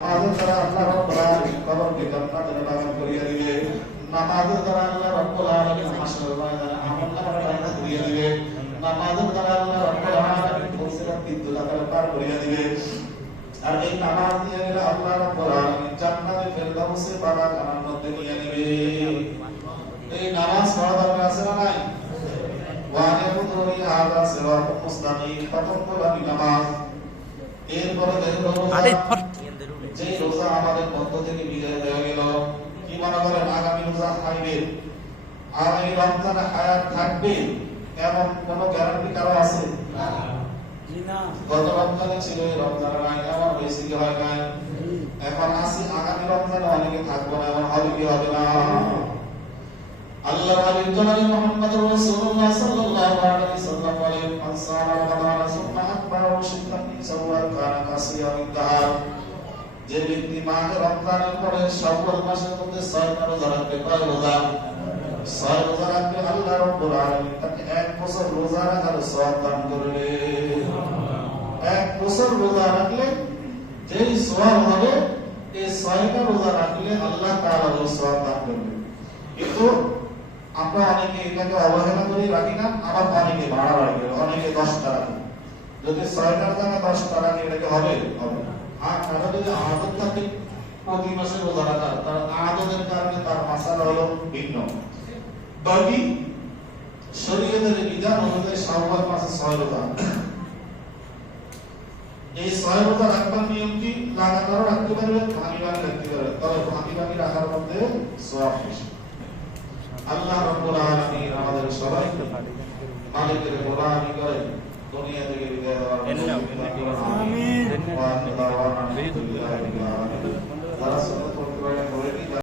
নামাজের দ্বারা আল্লাহ রাব্বুল আলামিন কবরকে জান্নাতের বাগান করিয়ে দিবে। নামাজের দ্বারা আল্লাহ রাব্বুল আলামিন হাসরের ময়দানে আমলনামার পাতা করিয়ে দিবে। নামাজের দ্বারা আল্লাহ রাব্বুল আলামিন ফুলসিরাত বিদ্যুৎ আকারে পার করিয়ে দিবে। আর এই নামাজ দিয়ে গেলে আল্লাহ রাব্বুল আলামিন জান্নাতে ফেরদাউসে বাগানের মধ্যে নিয়ে নেবে। এই নামাজ পড়া দরকার আছে না নাই? ওয়ানিবুদুনি হাযা সিরাতুল মুস্তাকিম, প্রথম কোরআনি নামাজ। এরপরে দেখো যে রোজা আমাদের মধ্য থেকে বিদায় হয়ে গেল, কি মনে করেন আগামী রোজা খাইবে, আগামী রমজানে হায়াত থাকবে এমন কোন গ্যারান্টি কারো আছে? না। গত রমজানে ছিল, এই রমজানে নাই, এমন বেশি কি হয় নাই? এখন আসি আগামী রমজানে অনেকে থাকবো না, এমন হবে কি হবে না? আল্লাহ হাবিব জনাব মুহাম্মদুর রাসূলুল্লাহ সাল্লাল্লাহু আলাইহি ওয়াসাল্লাম বলেন, মান সামা রমাদান সুম্মা আকবারু সিত্তান মিন শাওয়াল কানা কাসিয়ামিদ দাহর। যে ব্যক্তি মাহে রমজানের পরে শাওয়াল মাসের মধ্যে 6টা রোজা রাখবে, কয় রোজা? 6 রোজা রাখবে, আল্লাহ রাব্বুল আলামিন তাকে 1 বছর রোজা রাখার সওয়াব দান করবে। 1 বছর রোজা রাখলে যেই সওয়াব হবে, এই 6টা রোজা রাখলে আল্লাহ তাআলা ওই সওয়াব দান করবে। কিন্তু আমরা অনেকে এটাকে অবহেলা করে রাখি না, আবার অনেকে বাড়াবাড়ি করে, অনেকে 10টা রাখে। যদি 6টার জায়গায় 10টা রাখে, এটাকে হবে হবে না। আর তারা যদি আদত থাকে প্রতি মাসে রোজা রাখার, তার আদতের কারণে তার মাসালা হলো ভিন্ন। বাকি শরীয়তের বিধান অনুযায়ী শাওয়াল মাসে 6 রোজা। এই 6 রোজা রাখবার নিয়ম কি? লাগাতার রাখতে পারবে, ভাঙি ভাঙি রাখতে পারবে, তবে ভাঙি ভাঙি রাখার মধ্যে সওয়াব বেশি। আল্লাহ রাব্বুল আলামিন আমাদের সবাইকে মালিকের গোলামি করে দুনিয়া থেকে বিদায় দেওয়ার আমিন।